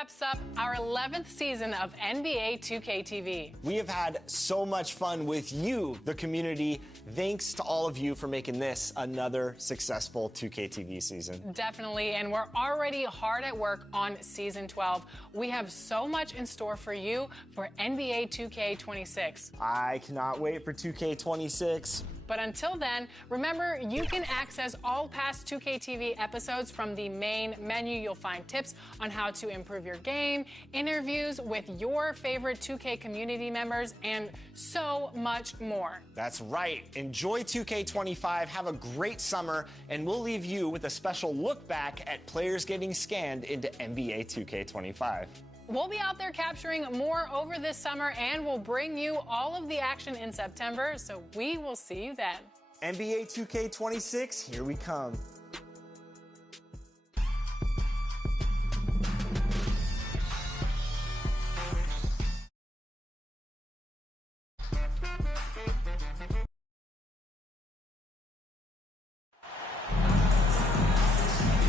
wraps up our 11th season of NBA 2K TV. We have had so much fun with you, the community. Thanks to all of you for making this another successful 2K TV season. Definitely, and we're already hard at work on Season 12. We have so much in store for you for NBA 2K26. I cannot wait for 2K26. But until then, remember, you can access all past 2K TV episodes from the main menu. You'll find tips on how to improve your game, interviews with your favorite 2K community members, and so much more. That's right. Enjoy 2K25, have a great summer, and we'll leave you with a special look back at players getting scanned into NBA 2K25. We'll be out there capturing more over this summer, and we'll bring you all of the action in September, so we will see you then. NBA 2K26, here we come.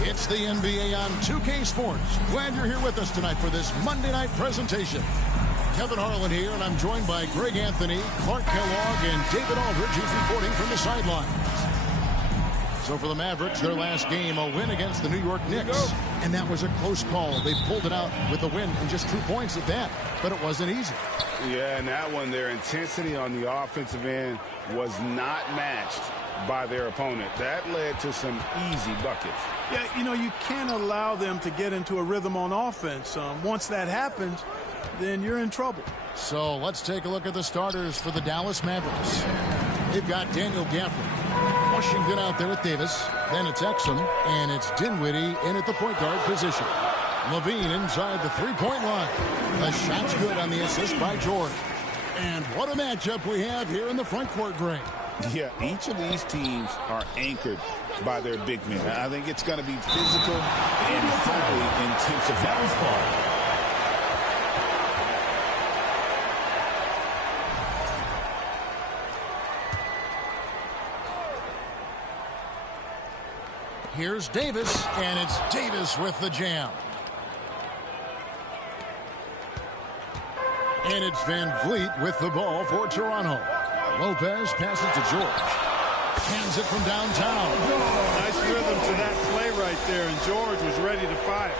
It's the NBA on 2K Sports. Glad you're here with us tonight for this Monday night presentation. Kevin Harlan here, and I'm joined by Greg Anthony, Clark Kellogg, and David Aldridge, who's reporting from the sidelines. So for the Mavericks, their last game, a win against the New York Knicks. And that was a close call. They pulled it out with a win and just 2 points at that. But it wasn't easy. Yeah, and that one, their intensity on the offensive end was not matched by their opponent. That led to some easy buckets. Yeah, you know, you can't allow them to get into a rhythm on offense. Once that happens, then you're in trouble. So let's take a look at the starters for the Dallas Mavericks. They've got Daniel Gafford, Washington out there with Davis. Then it's Exum, and it's Dinwiddie in at the point guard position. Levine inside the three-point line. The shot's good on the assist by George. And what a matchup we have here in the front court, Greg. Yeah, each of these teams are anchored by their big men. I think it's going to be physical and frankly intensive. Here's Davis, and it's Davis with the jam. And it's Van Vliet with the ball for Toronto. Lopez passes to George. Hands it from downtown. Nice rhythm to that play right there, and George was ready to fire.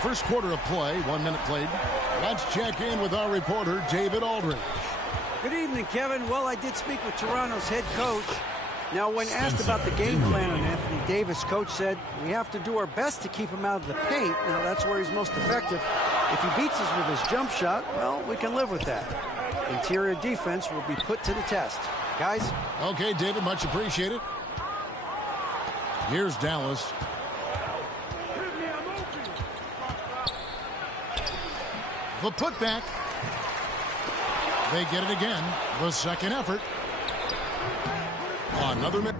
First quarter of play, 1 minute played. Let's check in with our reporter, David Aldridge. Good evening, Kevin. Well, I did speak with Toronto's head coach. Now, when asked about the game plan on Anthony Davis, coach said, we have to do our best to keep him out of the paint. Now, that's where he's most effective. If he beats us with his jump shot, well, we can live with that. Interior defense will be put to the test. Guys? Okay, David, much appreciated. Here's Dallas. The putback. They get it again. The second effort. Another minute.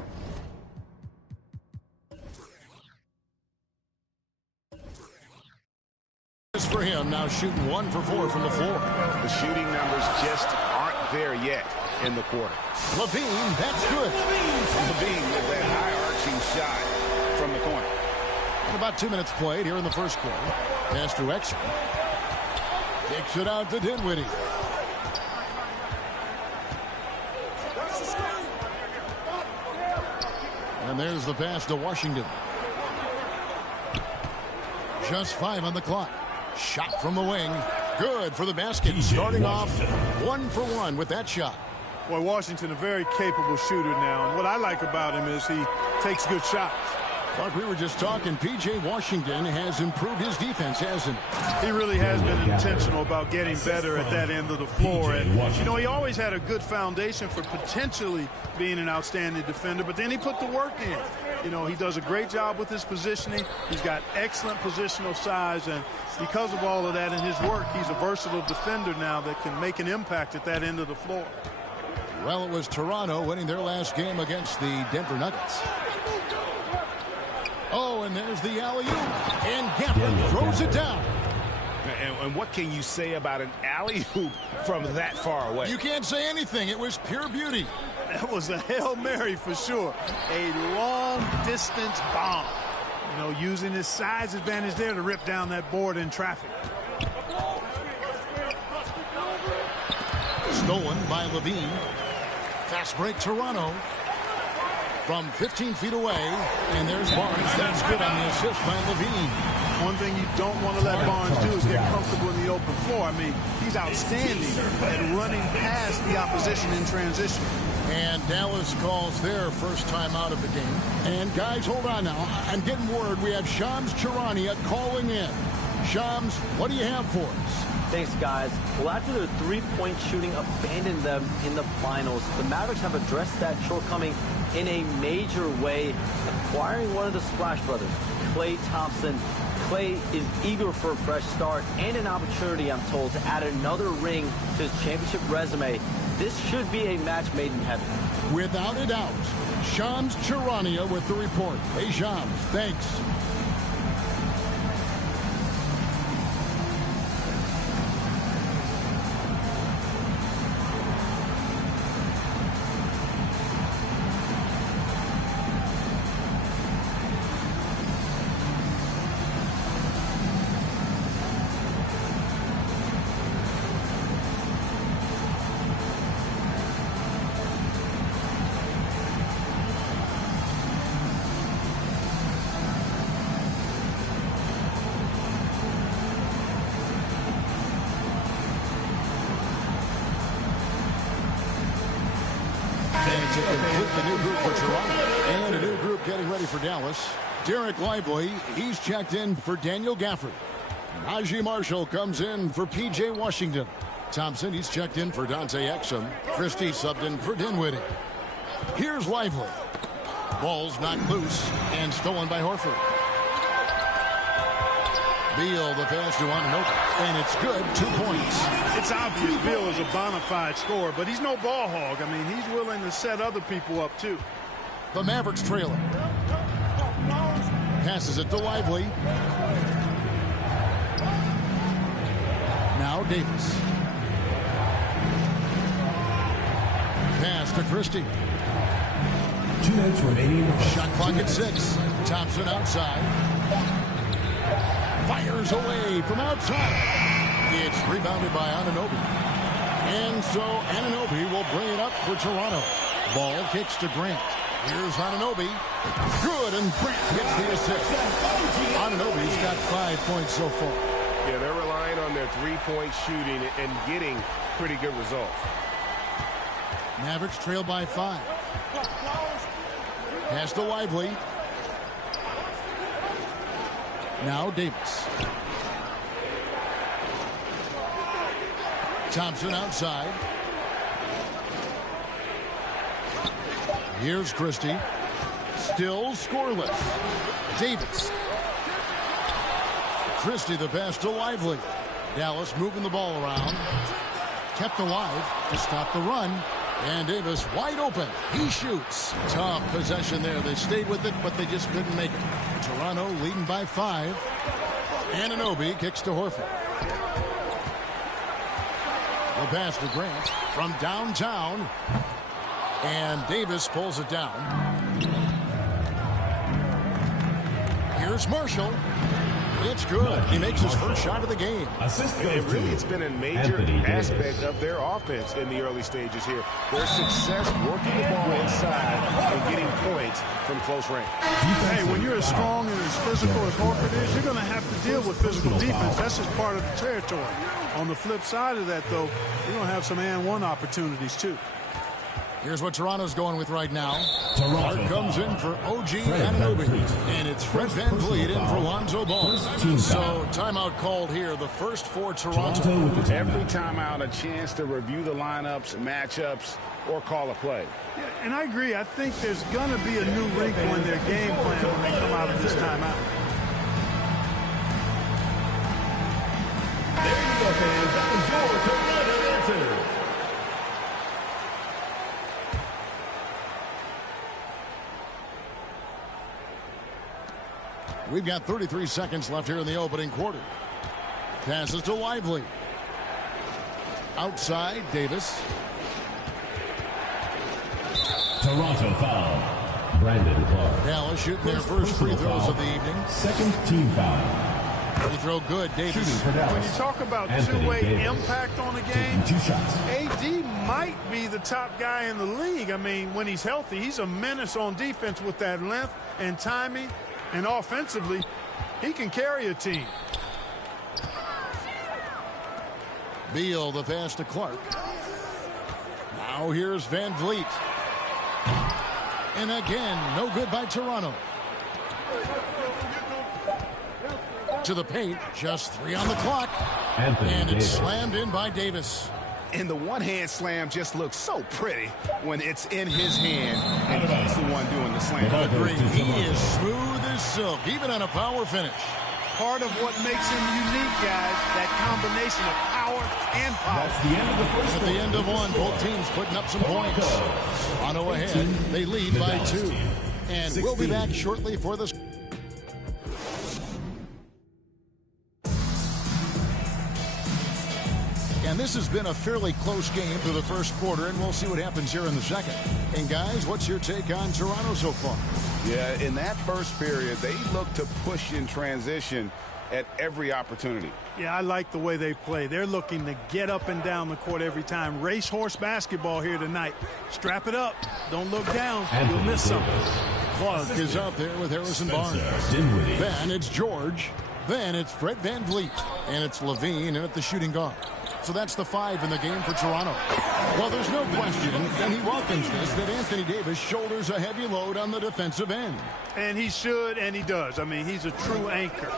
For him, now shooting 1 for 4 from the floor. The shooting numbers just aren't there yet in the quarter. Levine, that's good. Levine with that high-arching shot from the corner. And about 2 minutes played here in the first quarter. Pass to Exum. Kicks it out to Dinwiddie. And there's the pass to Washington. Just 5 on the clock. Shot from the wing. Good for the basket. Starting off 1 for 1 with that shot. Boy, Washington, a very capable shooter now. And what I like about him is he takes good shots. Like we were just talking, P.J. Washington has improved his defense, hasn't he? He really has been intentional about getting better at that end of the floor. And, you know, he always had a good foundation for potentially being an outstanding defender, but then he put the work in. You know, he does a great job with his positioning. He's got excellent positional size, and because of all of that in his work, he's a versatile defender now that can make an impact at that end of the floor. Well, it was Toronto winning their last game against the Denver Nuggets. Oh, and there's the alley-oop, and Gafford throws it down. And what can you say about an alley-oop from that far away? You can't say anything. It was pure beauty. That was a Hail Mary for sure. A long-distance bomb. You know, using his size advantage there to rip down that board in traffic. Stolen by Levine. Fast break, Toronto. From 15 feet away, and there's Barnes. That's good on the assist by Levine. One thing you don't want to let Barnes do is get comfortable in the open floor. I mean, he's outstanding at running past the opposition in transition. And Dallas calls their first time out of the game. And guys, hold on now. I'm getting word we have Shams Charania calling in. Shams, what do you have for us? Thanks, guys. Well, after their three-point shooting abandoned them in the finals, the Mavericks have addressed that shortcoming in a major way, acquiring one of the Splash Brothers, Klay Thompson. Klay is eager for a fresh start and an opportunity, I'm told, to add another ring to his championship resume. This should be a match made in heaven. Without a doubt. Shams Charania with the report. Hey, Shams, thanks. The new group for Toronto and a new group getting ready for Dallas. Derek Lively, he's checked in for Daniel Gafford. Najee Marshall comes in for P.J. Washington. Thompson, he's checked in for Dante Exum. Christie subbed in for Dinwiddie. Here's Lively. Ball's knocked loose and stolen by Horford. Beal, the pass to Anunoby, and it's good, 2 points. It's obvious Beal is a bona fide scorer, but he's no ball hog. I mean, he's willing to set other people up, too. The Mavericks trailing. Passes it to Lively. Now Davis. Pass to Christie. 2 minutes remaining in the first. Shot clock at 6. Thompson outside. Fires away from outside. It's rebounded by Anunoby. And so Anunoby will bring it up for Toronto. Ball kicks to Grant. Here's Anunoby. Good, and Grant gets the assist. Anunoby's got 5 points so far. Yeah, they're relying on their three-point shooting and getting pretty good results. Mavericks trail by 5. Pass to Lively. Now Davis. Thompson outside. Here's Christie. Still scoreless. Davis. Christie the pass to Lively. Dallas moving the ball around. Kept alive to stop the run. And Davis wide open. He shoots. Tough possession there. They stayed with it, but they just couldn't make it. Toronto leading by 5. Anunoby kicks to Horford. The pass to Grant from downtown. And Davis pulls it down. Here's Marshall. It's good. He makes his first shot of the game. It's been a major aspect of their offense in the early stages here. Their success working the ball inside and getting points from close range. Hey, when you're as strong and as physical as Horford is, you're going to have to deal with physical defense. That's just part of the territory. On the flip side of that, though, you're going to have some and one opportunities, too. Here's what Toronto's going with right now. Toronto comes in for OG Anunoby. And it's Fred VanVleet in for Lonzo Ball. So timeout called here, the first for Toronto. Every timeout, a chance to review the lineups, matchups, or call a play. Yeah, and I agree. I think there's going to be a new wrinkle in their game plan when they come out of this timeout. There you go, fans. That was your Toronto answer. We've got 33 seconds left here in the opening quarter. Passes to Lively. Outside, Davis. Toronto foul. Brandon Clark. Dallas shooting their first free throws of the evening. Second team foul. Free throw good, Davis. When you talk about two-way impact on the game, 2 shots. AD might be the top guy in the league. I mean, when he's healthy, he's a menace on defense with that length and timing, and offensively, he can carry a team. Beal, the pass to Clark. Now here's Van Vliet. And again, no good by Toronto. To the paint, just 3 on the clock. And it's slammed in by Davis. And the one-hand slam just looks so pretty when it's in his hand, and he's the one doing the slam. Agree. He is smooth as silk, even on a power finish. Part of what makes him unique, guys, that combination of power and power. That's the end of the first. At the end of one, both teams putting up some points. Toronto ahead. They lead by 2. And we'll be back shortly for this. And this has been a fairly close game through the first quarter, and we'll see what happens here in the second. And guys, what's your take on Toronto so far? Yeah, in that first period, they look to push in transition at every opportunity. Yeah, I like the way they play. They're looking to get up and down the court every time. Racehorse basketball here tonight. Strap it up. Don't look down. You'll miss something. Clark is out there with Harrison Barnes. Then it's George. Then it's Fred Van Vliet. And it's Levine in at the shooting guard. So that's the 5 in the game for Toronto. Well, there's no question, and he welcomes this, that Anthony Davis shoulders a heavy load on the defensive end. And he should, and he does. I mean, he's a true anchor.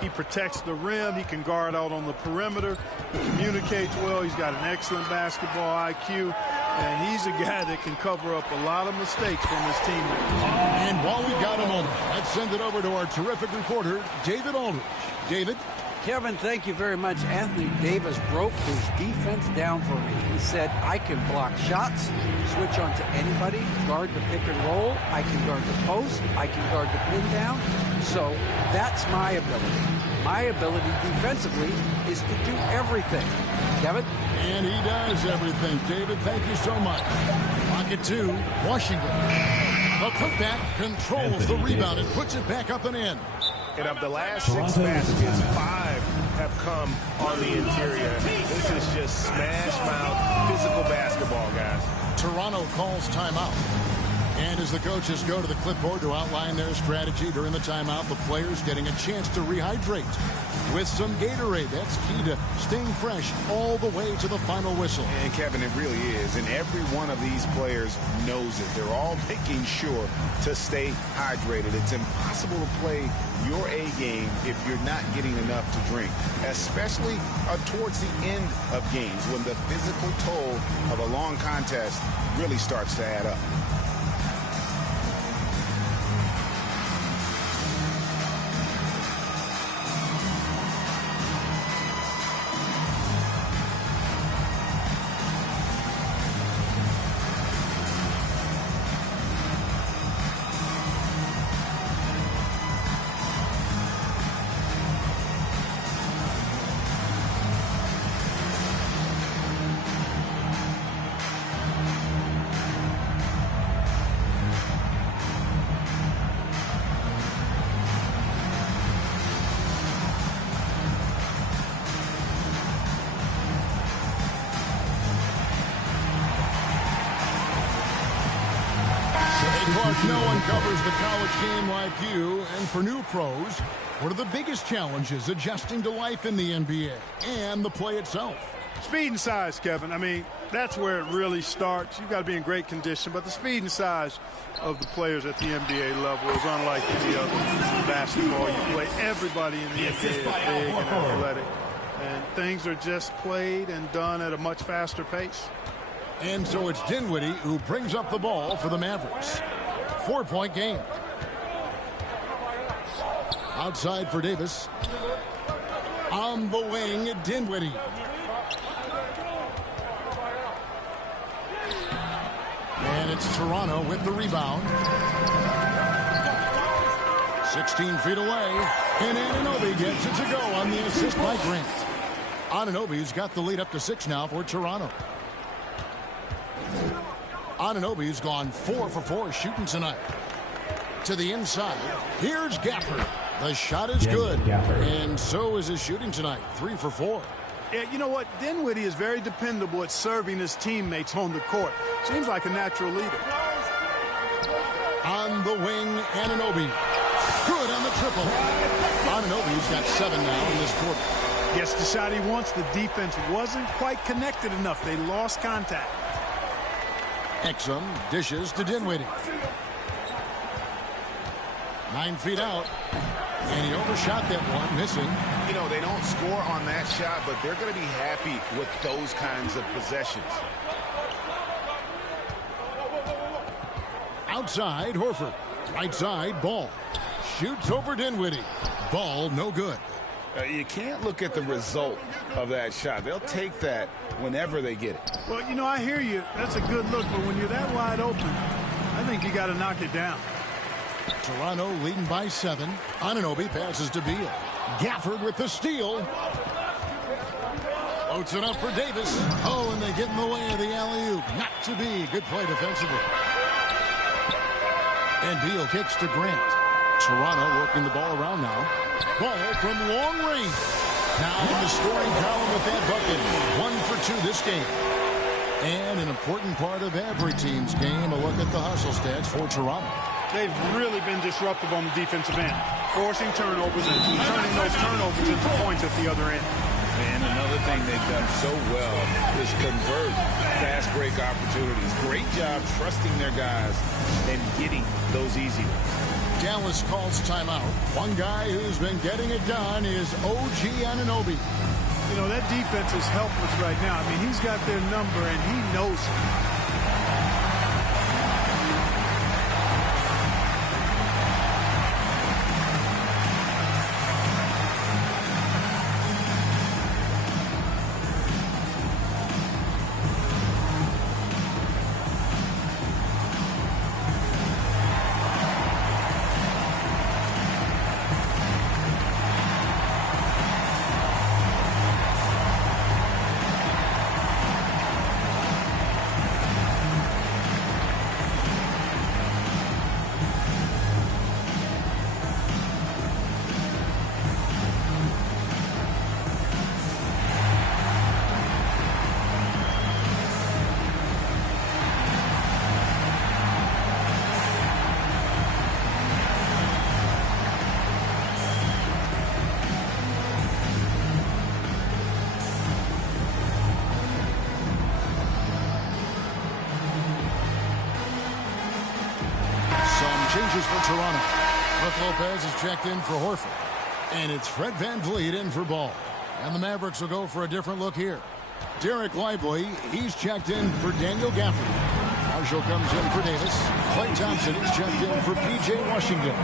He protects the rim. He can guard out on the perimeter. He communicates well. He's got an excellent basketball IQ. And he's a guy that can cover up a lot of mistakes from his teammates. And while we got a moment, let's send it over to our terrific reporter, David Aldridge. David? Kevin, thank you very much. Anthony Davis broke his defense down for me. He said, I can block shots, switch on to anybody, guard the pick and roll, I can guard the post, I can guard the pin down. So that's my ability. My ability defensively is to do everything. Kevin? And he does everything. David, thank you so much. Pocket 2, Washington. The putback controls the rebound and puts it back up and in. And of the last 6 baskets, 5 have come on the interior. This is just smash-mouth physical basketball, guys. Toronto calls timeout. And as the coaches go to the clipboard to outline their strategy during the timeout, the players getting a chance to rehydrate with some Gatorade. That's key to staying fresh all the way to the final whistle. And Kevin, it really is. And every one of these players knows it. They're all making sure to stay hydrated. It's impossible to play your A game if you're not getting enough to drink, especially towards the end of games when the physical toll of a long contest really starts to add up. No one covers the college game like you, and for new pros, what are the biggest challenges adjusting to life in the NBA and the play itself? Speed and size, Kevin. I mean, that's where it really starts. You've got to be in great condition, but the speed and size of the players at the NBA level is unlike any other basketball you play. Everybody in the NBA is big and athletic, and things are just played and done at a much faster pace. And so it's Dinwiddie who brings up the ball for the Mavericks. 4-point game. Outside for Davis. On the wing, Dinwiddie. And it's Toronto with the rebound. 16 feet away. And Anunoby gets it to go on the assist by Grant. Anunoby's got the lead up to 6 now for Toronto. Anunoby's gone 4 for 4 shooting tonight. to the inside. Here's Gafford. The shot is good. And so is his shooting tonight. 3 for 4. Yeah, you know what? Dinwiddie is very dependable at serving his teammates on the court. Seems like a natural leader. On the wing, Anunoby. Good on the triple. Anunoby's got 7 now in this quarter. Gets the shot he wants. The defense wasn't quite connected enough. They lost contact. Exum dishes to Dinwiddie. 9 feet out. And he overshot that one, missing. You know, they don't score on that shot, but they're going to be happy with those kinds of possessions. Outside, Horford. Right side, Ball. Shoots over Dinwiddie. Ball, no good. You can't look at the result of that shot. They'll take that whenever they get it. Well, you know, I hear you. That's a good look, but when you're that wide open, I think you got to knock it down. Toronto leading by 7. Anunoby passes to Beal. Gafford with the steal. Floats it up for Davis. Oh, and they get in the way of the alley-oop. Not to be. Good play defensively. And Beal kicks to Grant. Toronto working the ball around now. Ball from long range. Now in the scoring column with that bucket. 1 for 2 this game. And an important part of every team's game, a look at the hustle stats for Toronto. They've really been disruptive on the defensive end, forcing turnovers and turning those turnovers into points at the other end. And another thing they've done so well is convert fast break opportunities. Great job trusting their guys and getting those easy ones. Dallas calls timeout. One guy who's been getting it done is OG Anunoby. You know, that defense is helpless right now. I mean, he's got their number, and he knows it. Changes for Toronto. Brook Lopez is checked in for Horford. And it's Fred VanVleet in for Ball. And the Mavericks will go for a different look here. Derek Lively, he's checked in for Daniel Gafford. Marshall comes in for Davis. Klay Thompson is checked in for P.J. Washington.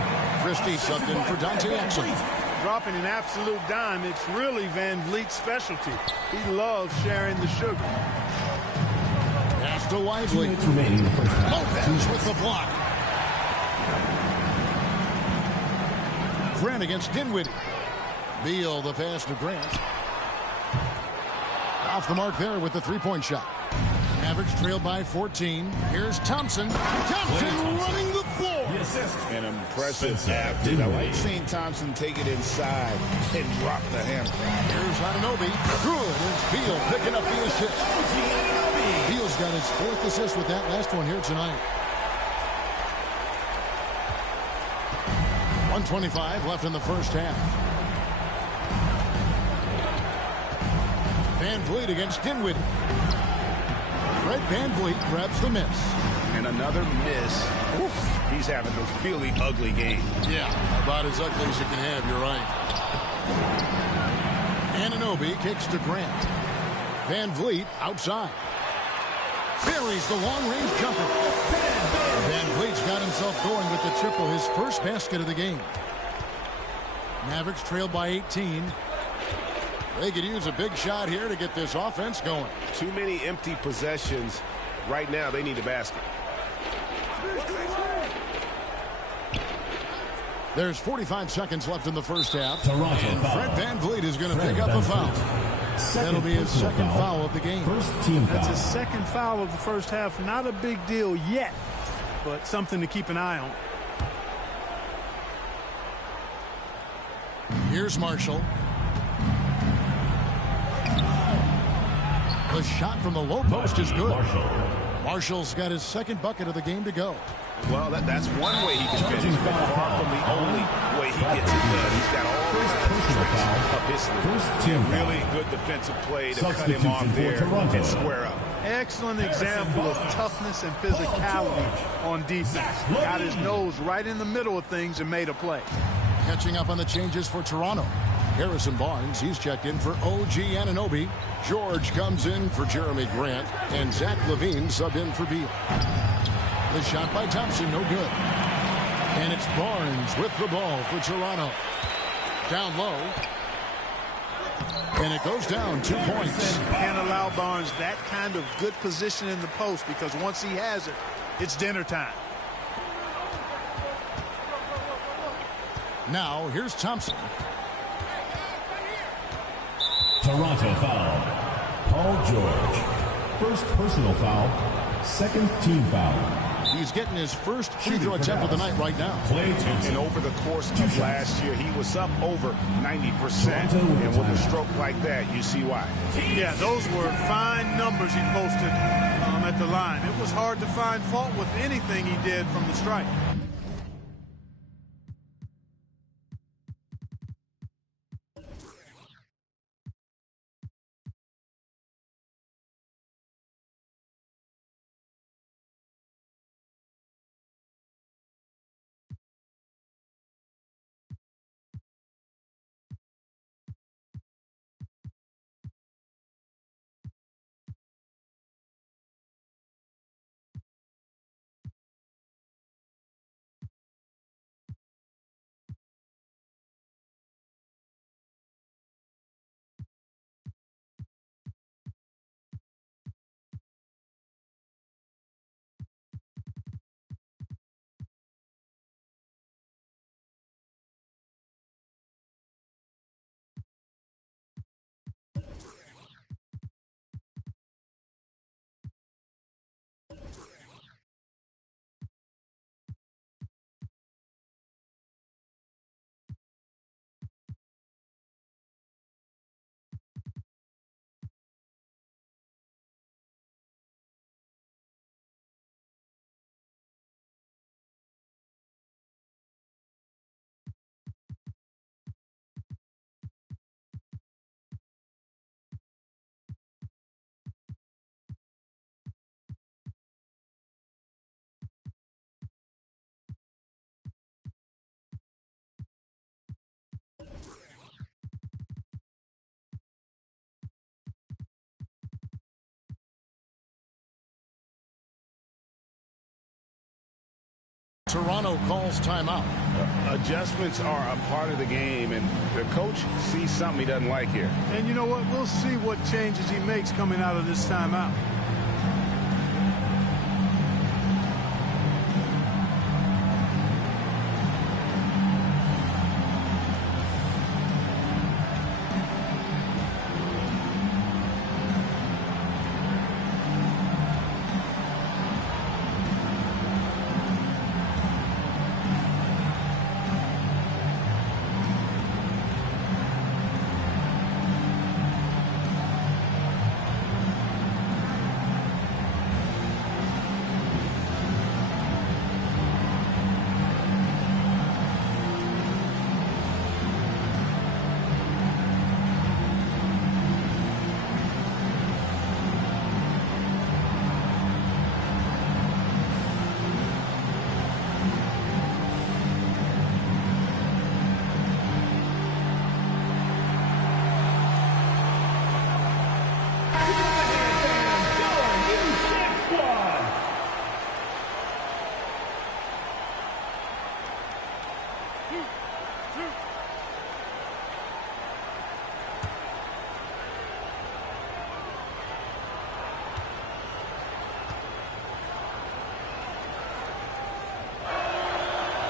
Christie subbed in for Dante Exum. Dropping an absolute dime, it's really VanVleet's specialty. He loves sharing the sugar. Pass to Lively. Lopez with the block. Grant against Dinwiddie. Beal the pass to Grant. Off the mark there with the three-point shot. Mavericks trailed by 14. Here's Thompson. Thompson running the floor. An impressive athlete. I like seeing Thompson take it inside and drop the hammer. Here's Anunoby. Good. It's Beal picking up the assist. Beal's got his 4th assist with that last one here tonight. 1:25 left in the first half. VanVleet against Dinwiddie. Fred VanVleet grabs the miss. And another miss. Oof. He's having a really ugly game. Yeah, about as ugly as you can have, you're right. Anunoby kicks to Grant. VanVleet outside. Buries the long-range jumper. VanVleet's got himself going with the triple, his first basket of the game. Mavericks trailed by 18. They could use a big shot here to get this offense going. Too many empty possessions. Right now, they need a basket. There's 45 seconds left in the first half. Toronto and foul. Fred VanVleet is going to pick up a foul. That'll be his second foul of the game. First team foul. That's his second foul of the first half. Not a big deal yet, but something to keep an eye on. Here's Marshall. The shot from the low post is good. Marshall's got his second bucket of the game to go. Well, that's one way he can finish, but far from the only way he gets it done. He's got all kinds of tricks up his sleeve. Really good defensive play to cut him off there and square up. Excellent example of toughness and physicality on defense. Got his nose right in the middle of things and made a play. Catching up on the changes for Toronto. Harrison Barnes, he's checked in for OG Anunoby. George comes in for Jeremy Grant. And Zach LaVine subbed in for Beal. The shot by Thompson, no good. And it's Barnes with the ball for Toronto. Down low. And it goes down 2 points. Can't allow Barnes that kind of good position in the post, because once he has it, it's dinner time. Now, here's Thompson. Toronto foul. Paul George. First personal foul. Second team foul. He's getting his first free throw attempt of the night right now. And over the course of last year, he was up over 90%. And with a stroke like that, you see why. Yeah, those were fine numbers he posted at the line. It was hard to find fault with anything he did from the stripe. Toronto calls timeout. Adjustments are a part of the game, and the coach sees something he doesn't like here. And you know what? We'll see what changes he makes coming out of this timeout.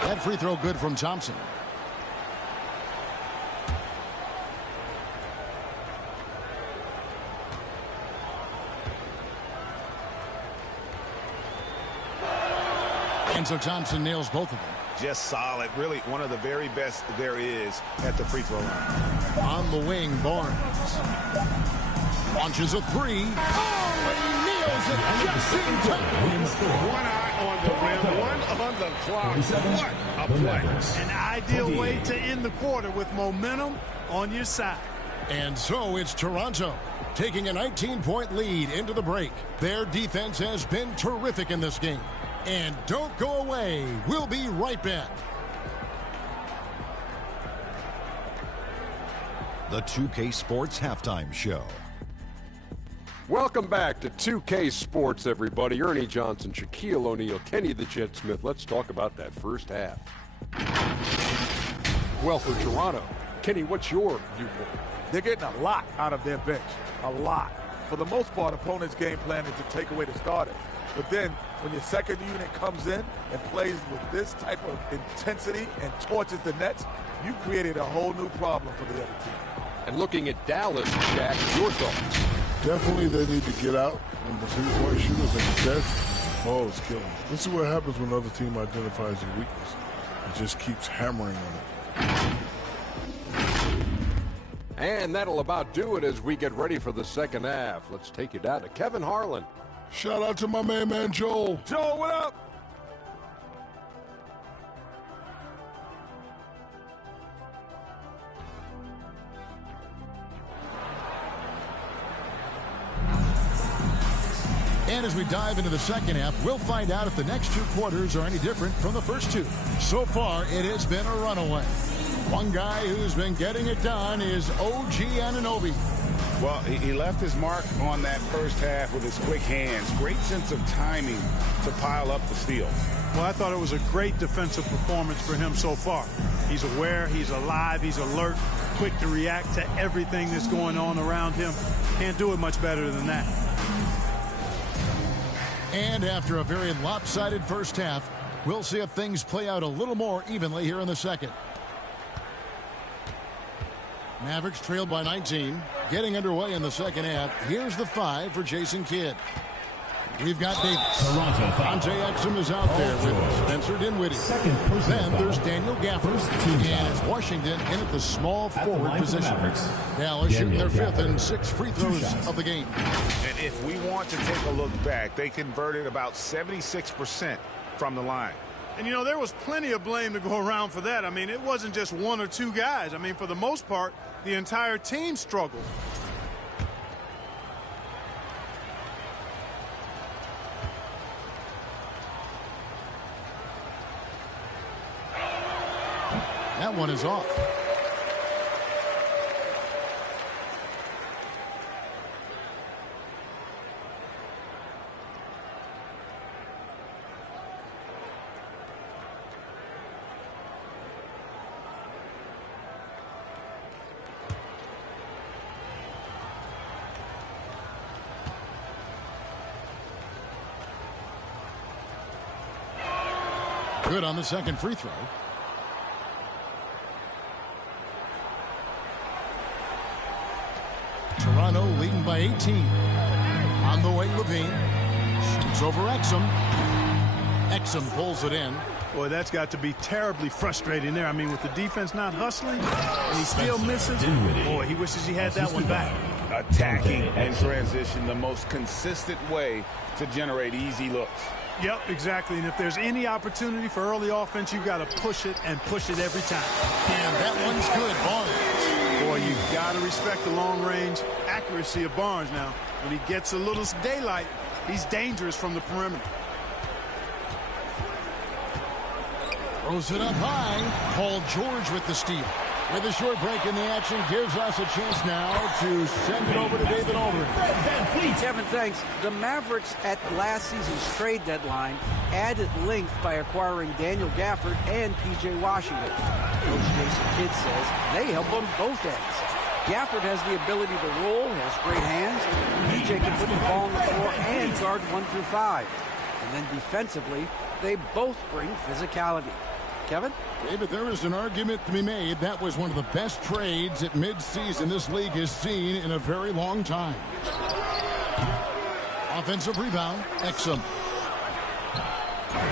That free throw good from Thompson. And so Thompson nails both of them. Just solid. Really one of the very best there is at the free throw line. On the wing, Barnes. Launches a three. Oh, and he nails it just in time. One eye on the rim, one on the clock. What a play. An ideal way to end the quarter with momentum on your side. And so it's Toronto taking a 19-point lead into the break. Their defense has been terrific in this game. And don't go away. We'll be right back. The 2K Sports Halftime Show. Welcome back to 2K Sports, everybody. Ernie Johnson, Shaquille O'Neal, Kenny the Jet Smith. Let's talk about that first half. Well, for Toronto, Kenny, what's your viewpoint? They're getting a lot out of their bench. A lot. For the most part, opponents' game plan is to take away the starters. But then, when your second unit comes in and plays with this type of intensity and torches the Nets, you created a whole new problem for the other team. And looking at Dallas, Shaq, your thoughts? Definitely they need to get out. And the three-point shooters and contest, ball is killing. This is what happens when another team identifies a weakness. It just keeps hammering on it. And that'll about do it as we get ready for the second half. Let's take you down to Kevin Harlan. Shout out to my man Joel. Joel, what up? And as we dive into the second half, we'll find out if the next two quarters are any different from the first two. So far, it has been a runaway. One guy who's been getting it done is OG Anunoby. Well, he left his mark on that first half with his quick hands. Great sense of timing to pile up the steals. Well, I thought it was a great defensive performance for him so far. He's aware, he's alive, he's alert, quick to react to everything that's going on around him. Can't do it much better than that. And after a very lopsided first half, we'll see if things play out a little more evenly here in the second. Mavericks trailed by 19. Getting underway in the second half. Here's the 5 for Jason Kidd. We've got Davis. Dante Exum is out there with Spencer Dinwiddie. Then there's Daniel Gafford. And it's Washington in at the small forward position. Dallas shooting their 5th and 6th free throws of the game. And if we want to take a look back, they converted about 76% from the line. And, you know, there was plenty of blame to go around for that. I mean, it wasn't just one or two guys. I mean, for the most part, the entire team struggled. That one is off. Good on the second free throw. Toronto leading by 18. On the way, Levine. Shoots over Exum. Exum pulls it in. Boy, that's got to be terribly frustrating there. I mean, with the defense not hustling, and he still misses. Boy, he wishes he had that one back. Attacking in transition, the most consistent way to generate easy looks. Yep, exactly. And if there's any opportunity for early offense, you've got to push it and push it every time. And that one's good, Barnes. Boy, you've got to respect the long-range accuracy of Barnes now. When he gets a little daylight, he's dangerous from the perimeter. Throws it up high. Paul George with the steal. With a short break in the action, gives us a chance now to send it over to David Aldridge. Kevin, thanks. The Mavericks at last season's trade deadline added length by acquiring Daniel Gafford and P.J. Washington. Coach Jason Kidd says they help on both ends. Gafford has the ability to roll, has great hands. P.J. can put the ball on the floor and guard 1 through 5. And then defensively, they both bring physicality. Kevin? David, there is an argument to be made. That was one of the best trades at midseason this league has seen in a very long time. Offensive rebound, Exum.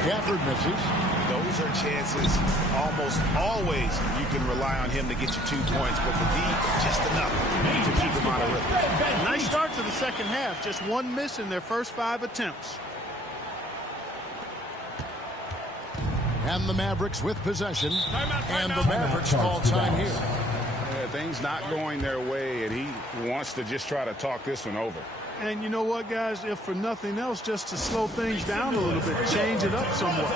Gafford misses. Those are chances almost always you can rely on him to get you 2 points, but the D just enough to keep him out of rhythm. Nice start to the second half. Just one miss in their first 5 attempts. And the Mavericks with possession. And the Mavericks call time here. Yeah, things not going their way, and he wants to just try to talk this one over. And you know what, guys? If for nothing else, just to slow things down a little bit, change it up somewhat.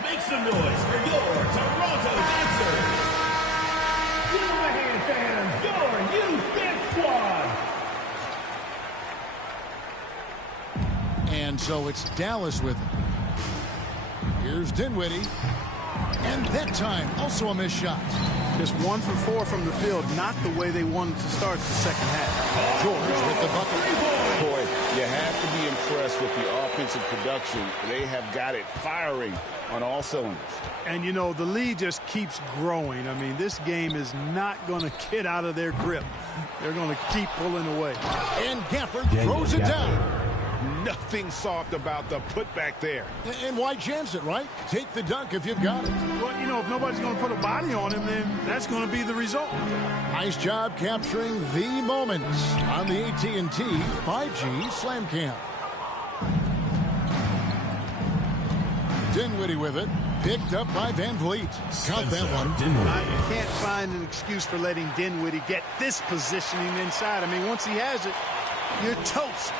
Make some noise for your Toronto dancers. Give them a hand, fans. Your youth dance squad. And so it's Dallas with it. Here's Dinwiddie. And that time, also a missed shot. Just 1 for 4 from the field, not the way they wanted to start the second half. George with the bucket. Boy, you have to be impressed with the offensive production. They have got it firing on all cylinders. And, you know, the lead just keeps growing. I mean, this game is not going to get out of their grip. They're going to keep pulling away. And Gafford throws it down. Nothing soft about the putback there. And why chance it, right? Take the dunk if you've got it. Well, you know, if nobody's going to put a body on him, then that's going to be the result. Nice job capturing the moments on the AT&T 5G Slam Cam. Dinwiddie with it. Picked up by Van Vliet. Count that one. You can't find an excuse for letting Dinwiddie get this positioning inside. I mean, once he has it, you're toast.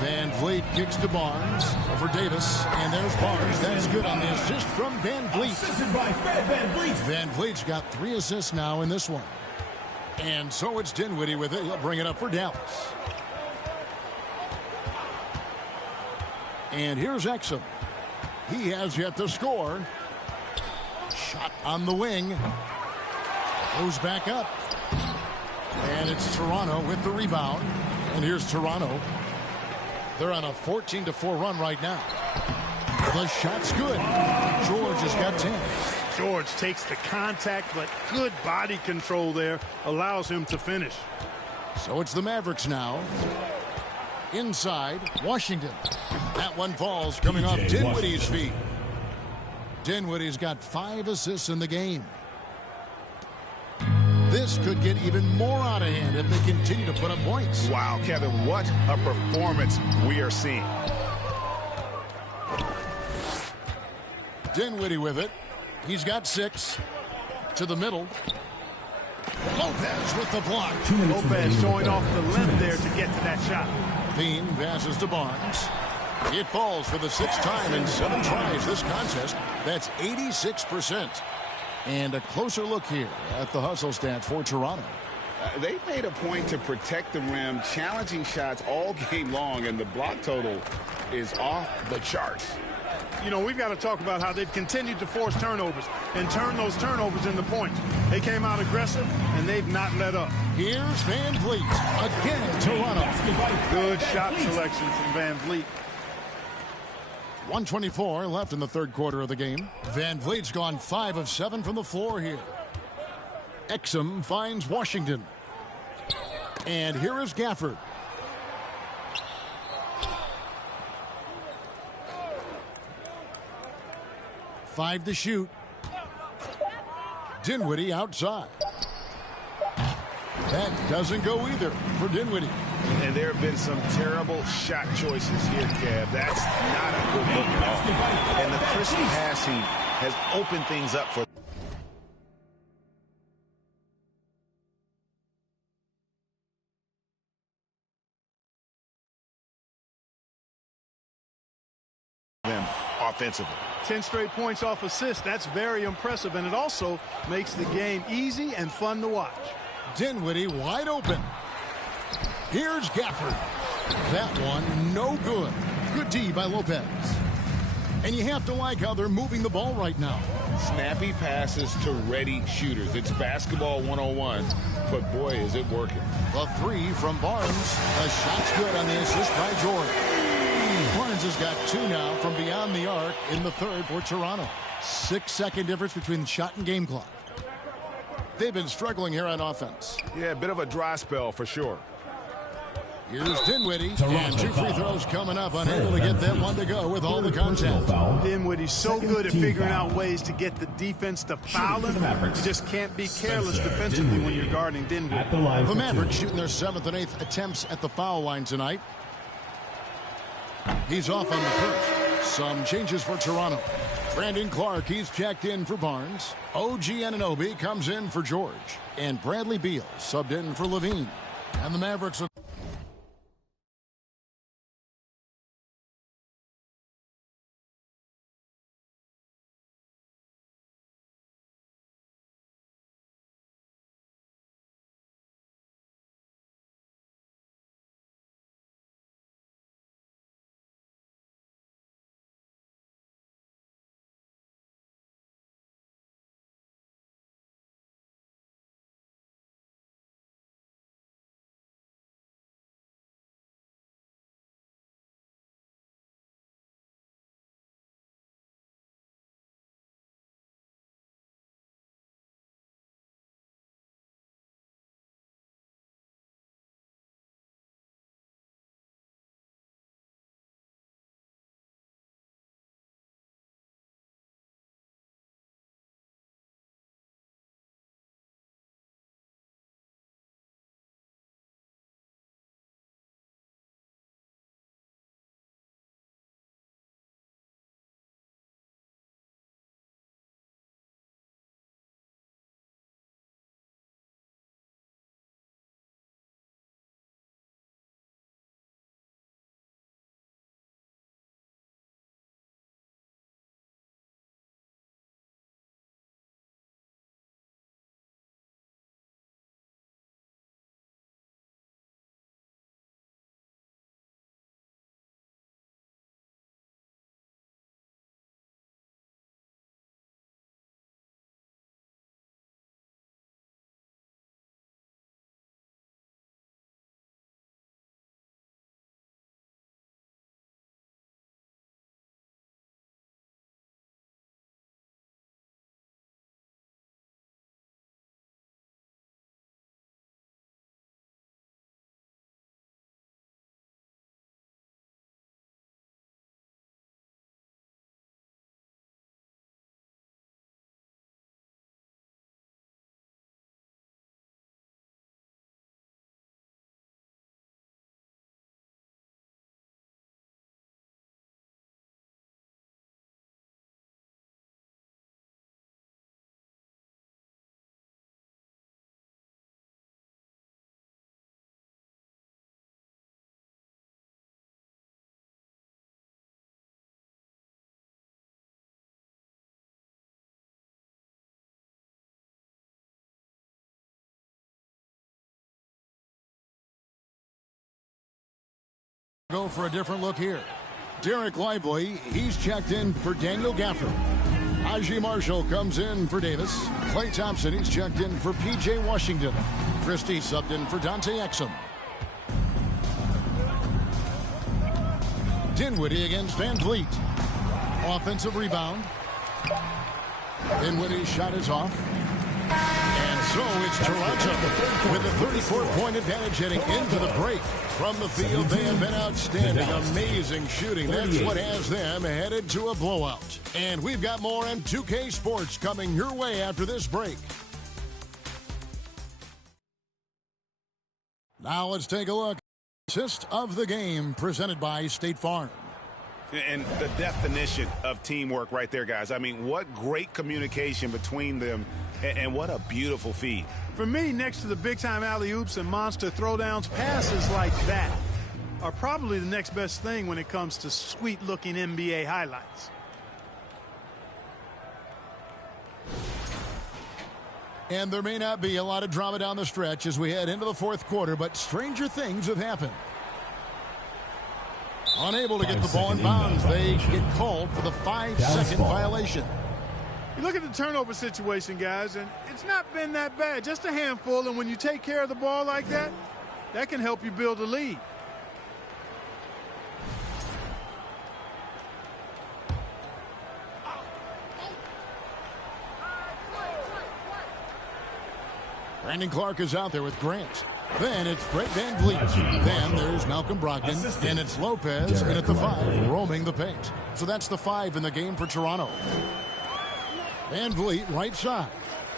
Van Vliet kicks to Barnes over Davis, and there's Barnes. That's good on the assist from Van Vliet. Van Vliet's got 3 assists now in this one. And so it's Dinwiddie with it. He'll bring it up for Dallas. And here's Exum. He has yet to score. Shot on the wing. Goes back up. And it's Toronto with the rebound. And here's Toronto. They're on a 14-4 run right now. The shot's good. George has got 10. George takes the contact, but good body control there allows him to finish. So it's the Mavericks now. Inside, Washington. That one falls coming off Dinwiddie's feet. Dinwiddie's got 5 assists in the game. This could get even more out of hand if they continue to put up points. Wow, Kevin, what a performance we are seeing. Dinwiddie with it. He's got 6. To the middle. Lopez with the block. Lopez showing off the length there to get to that shot. Bean passes to Barnes. It falls for the 6th time in 7 tries this contest. That's 86%. And a closer look here at the hustle stats for Toronto. They made a point to protect the rim, challenging shots all game long, and the block total is off the charts. You know, we've got to talk about how they've continued to force turnovers and turn those turnovers into points. They came out aggressive, and they've not let up. Here's Van Vliet. Again, Toronto. Good shot selection from Van Vliet. 1:24 left in the 3rd quarter of the game. Van Vliet's gone 5 of 7 from the floor here. Exum finds Washington. And here is Gafford. 5 to shoot. Dinwiddie outside. That doesn't go either for Dinwiddie. And there have been some terrible shot choices here, Kev. That's not a good look at all. And the crisp passing has opened things up for them offensively. 10 straight points off assists. That's very impressive, and it also makes the game easy and fun to watch. Dinwiddie wide open. Here's Gafford. That one no good. Good D by Lopez. And you have to like how they're moving the ball right now. Snappy passes to ready shooters. It's basketball 101, but boy, is it working. The 3 from Barnes. The shot's good on the assist by George. Barnes has got 2 now from beyond the arc in the third for Toronto. 6-second difference between the shot and game clock. They've been struggling here on offense. Yeah, a bit of a dry spell for sure. Here's Dinwiddie, and 2 free throws coming up, unable to get that one to go with all the contact. Dinwiddie's so good at figuring out ways to get the defense to foul him. You just can't be careless defensively when you're guarding Dinwiddie. The Mavericks shooting their 7th and 8th attempts at the foul line tonight. He's off on the first. Some changes for Toronto. Brandon Clark, he's checked in for Barnes. OG Anunoby comes in for George. And Bradley Beal subbed in for Levine. And the Mavericks are... Go for a different look here. Derek Lively, he's checked in for Daniel Gafford. Aji Marshall comes in for Davis. Klay Thompson, he's checked in for P.J. Washington. Christie subbed in for Dante Exum. Dinwiddie against Van Vliet. Offensive rebound. Dinwiddie's shot is off. And So it's Toronto with a 34-point advantage heading into the break. From the field, they have been outstanding. Amazing shooting. That's what has them headed to a blowout. And we've got more in 2K Sports coming your way after this break. Now let's take a look. Assist of the game presented by State Farm. And the definition of teamwork right there, guys. I mean, what great communication between them, and what a beautiful feed. For me, next to the big-time alley-oops and monster throwdowns, passes like that are probably the next best thing when it comes to sweet-looking NBA highlights. And there may not be a lot of drama down the stretch as we head into the fourth quarter, but stranger things have happened. Unable to get the ball in bounds, they get called for the 5-second violation. You look at the turnover situation, guys, and it's not been that bad. Just a handful, and when you take care of the ball like that, that can help you build a lead. Brandon Clark is out there with Grant. Then it's Brett Van Vliet. Then there's Malcolm Brogdon. And it's Lopez. And at the 5, roaming the paint. So that's the 5 in the game for Toronto. Van Vliet right side.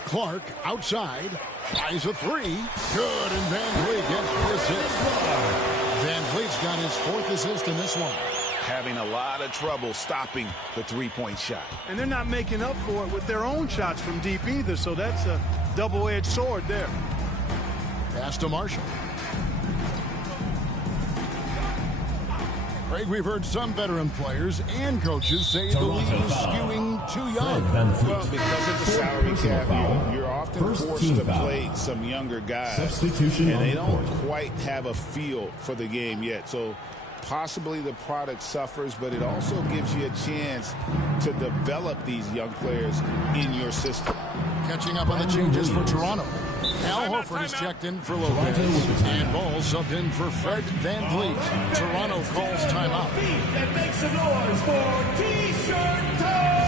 Clark outside. Tries a 3. Good. And Van Vliet gets the assist. Van Vliet's got his 4th assist in this one. Having a lot of trouble stopping the three-point shot. And they're not making up for it with their own shots from deep either, so that's a double-edged sword there. Pass to Marshall. Craig, we've heard some veteran players and coaches say the league is skewing too young. Well, because of the salary cap, you're often forced to play some younger guys, and they don't quite have a feel for the game yet. So possibly the product suffers, but it also gives you a chance to develop these young players in your system. Catching up on the changes for Toronto. Al Horford is checked in for Lopez. And Ball subbed in for Fred Van Vliet. Toronto calls timeout. And make some noise for T-shirt time!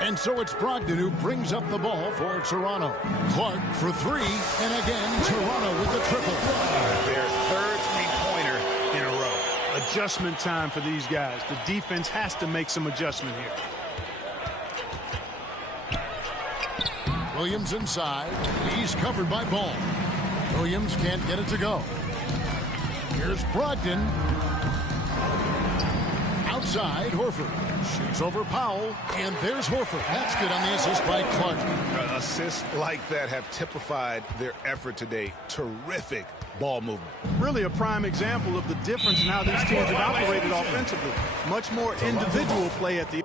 And so it's Brogdon who brings up the ball for Toronto. Clark for 3, and again, Toronto with the triple. Their third three-pointer in a row. Adjustment time for these guys. The defense has to make some adjustment here. Williams inside. He's covered by Ball. Williams can't get it to go. Here's Brogdon. Outside, Horford. Shoots over Powell, and there's Horford. That's good on the assist by Clark. Assists like that have typified their effort today. Terrific ball movement. Really a prime example of the difference in how these teams have operated offensively. Much more individual play at the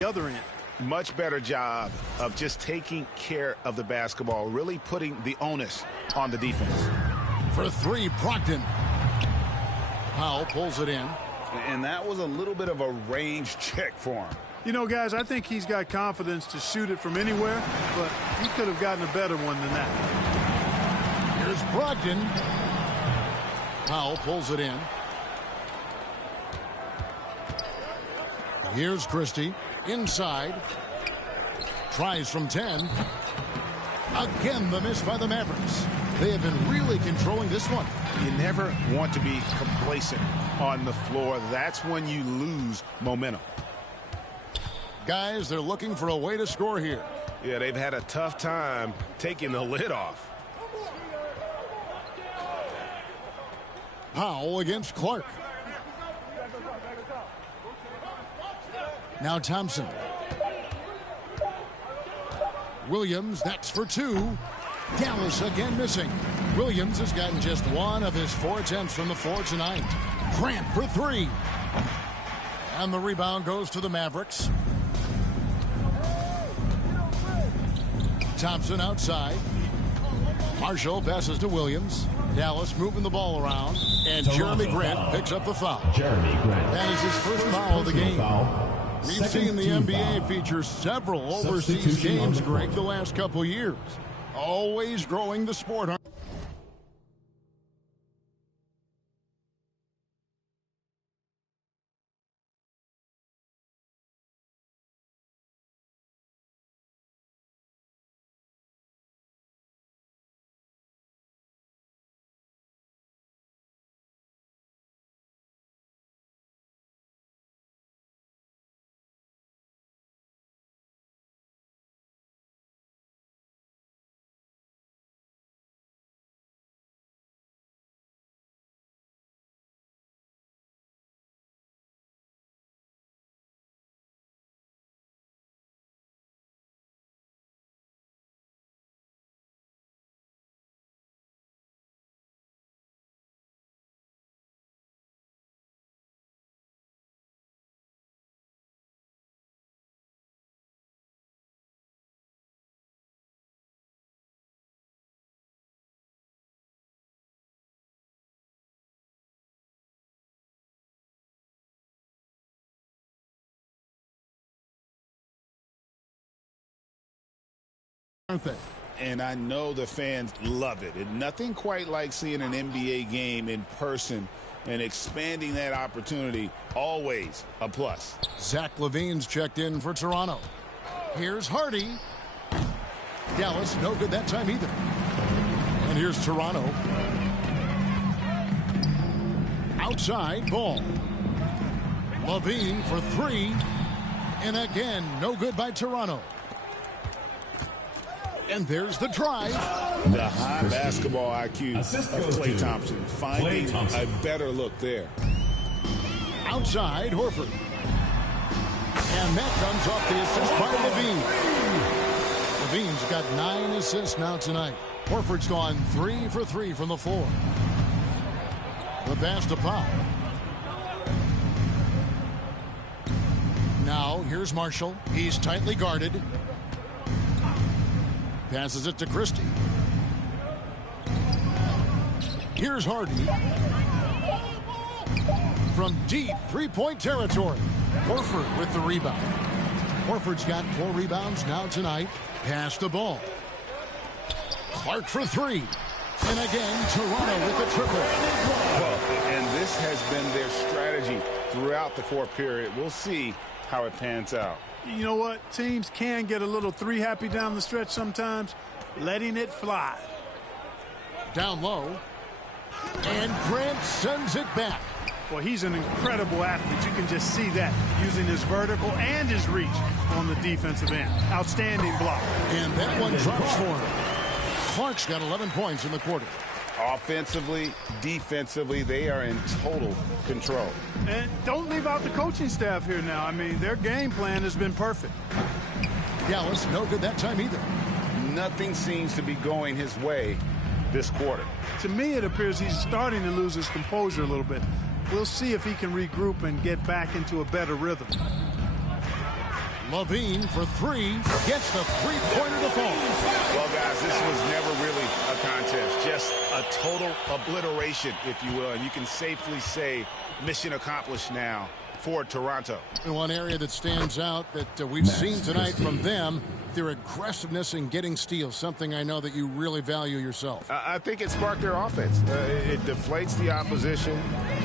the other end. Much better job of just taking care of the basketball, really putting the onus on the defense. For three, Brogdon. Powell pulls it in. And that was a little bit of a range check for him. You know, guys, I think he's got confidence to shoot it from anywhere, but he could have gotten a better one than that. Here's Brogdon. Powell pulls it in. Here's Christie. Inside. Tries from 10. Again, the miss by the Mavericks. They have been really controlling this one. You never want to be complacent on the floor. That's when you lose momentum. Guys, they're looking for a way to score here. Yeah, they've had a tough time taking the lid off. Powell against Clark. Now Thompson. Williams, that's for two. Dallas again missing. Williams has gotten just one of his 4 attempts from the floor tonight. Grant for three. And the rebound goes to the Mavericks. Thompson outside. Marshall passes to Williams. Dallas moving the ball around. And Jeremy Grant picks up the foul. Jeremy Grant. That is his first foul of the game. We've seen the NBA feature several overseas games, Greg, the last couple years. Always growing the sport. And I know the fans love it. And nothing quite like seeing an NBA game in person and expanding that opportunity. Always a plus. Zach LaVine's checked in for Toronto. Here's Hardy. Dallas, no good that time either. And here's Toronto. Outside, Ball. LaVine for three. And again, no good by Toronto. And there's the drive. The high basketball IQ of Klay Thompson. Finding a better look there. Outside, Horford. And that comes off the assist by LaVine. LaVine's got 9 assists now tonight. Horford's gone 3 for 3 from the floor. The pass to Powell. Now, here's Marshall. He's tightly guarded. Passes it to Christie. Here's Hardy. From deep three-point territory. Horford with the rebound. Horford's got 4 rebounds now tonight. Pass the ball. Clark for three. And again, Toronto with the triple. Well, and this has been their strategy throughout the fourth period. We'll see how it pans out. You know what? Teams can get a little three happy down the stretch sometimes. Letting it fly. Down low. And Grant sends it back. Well, he's an incredible athlete. You can just see that using his vertical and his reach on the defensive end. Outstanding block. And that one drops for him. Clark's got 11 points in the quarter. Offensively, defensively, they are in total control. And don't leave out the coaching staff here now. I mean, their game plan has been perfect. Dallas, no good that time either. Nothing seems to be going his way this quarter. To me, it appears he's starting to lose his composure a little bit. We'll see if he can regroup and get back into a better rhythm. Levine for three. Gets the three-pointer to fall. Well, guys, this was never really a contest. Just a total obliteration, if you will. And you can safely say mission accomplished now for Toronto. And one area that stands out that we've seen tonight from them, their aggressiveness in getting steals, something I know that you really value yourself. I think it sparked their offense. It deflates the opposition.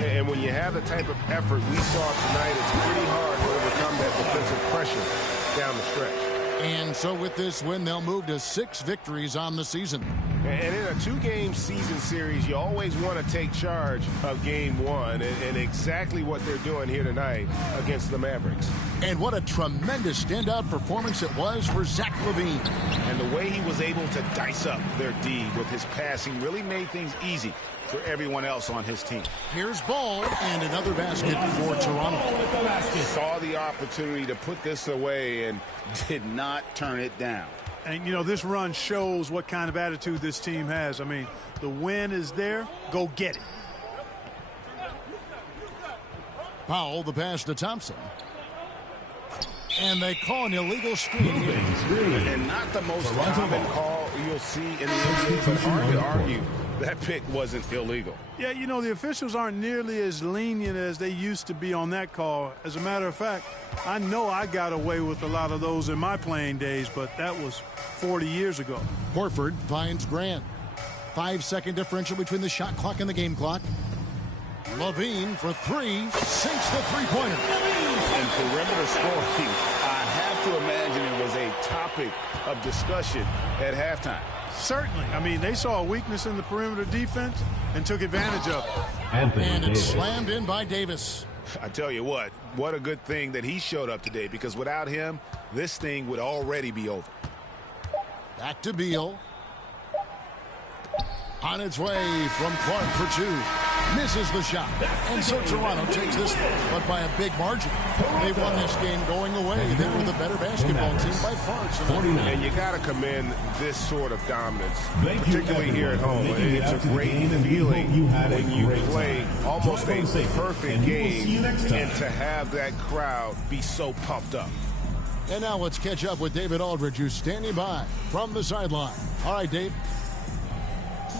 And when you have the type of effort we saw tonight, it's pretty hard to overcome that defensive pressure down the stretch. And so with this win, they'll move to 6 victories on the season. And in a 2-game season series, you always want to take charge of game 1, and exactly what they're doing here tonight against the Mavericks. And what a tremendous standout performance it was for Zach LaVine. And the way he was able to dice up their D with his passing really made things easy for everyone else on his team. Here's Ball and another basket for Toronto. Saw the opportunity to put this away and did not turn it down. And, you know, this run shows what kind of attitude this team has. I mean, the win is there. Go get it. Powell, the pass to Thompson. And they call an illegal screen here. And not the most common call you'll see in the NBA, but hard to argue that pick wasn't illegal. Yeah, you know, the officials aren't nearly as lenient as they used to be on that call. As a matter of fact, I know I got away with a lot of those in my playing days, but that was 40 years ago. Horford finds Grant. 5-second differential between the shot clock and the game clock. Levine for three, sinks the three-pointer. And perimeter scoring, I have to imagine it was a topic of discussion at halftime. Certainly. I mean, they saw a weakness in the perimeter defense and took advantage of it. And it's slammed in by Davis. I tell you what a good thing that he showed up today, because without him, this thing would already be over. Back to Beal. On its way from Clark for two. Misses the shot. And so Toronto takes this one, but by a big margin. They won this game going away. They were the better basketball team by far. And you got to commend this sort of dominance, particularly here at home. It's a great feeling when you play almost a perfect game and to have that crowd be so pumped up. And now let's catch up with David Aldridge, who's standing by from the sideline. All right, Dave.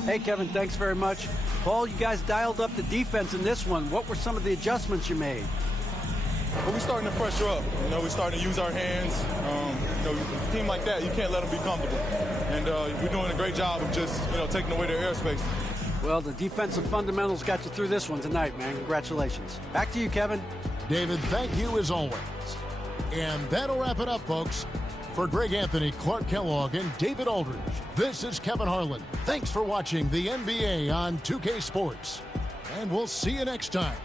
Hey, Kevin, thanks very much. Paul, you guys dialed up the defense in this one. What were some of the adjustments you made? Well, we're starting to pressure up. You know, we're starting to use our hands. You know, a team like that, you can't let them be comfortable. And we're doing a great job of just, you know, taking away their airspace. Well, the defensive fundamentals got you through this one tonight, man. Congratulations. Back to you, Kevin. David, thank you as always. And that'll wrap it up, folks. For Greg Anthony, Clark Kellogg, and David Aldridge, this is Kevin Harlan. Thanks for watching the NBA on 2K Sports. And we'll see you next time.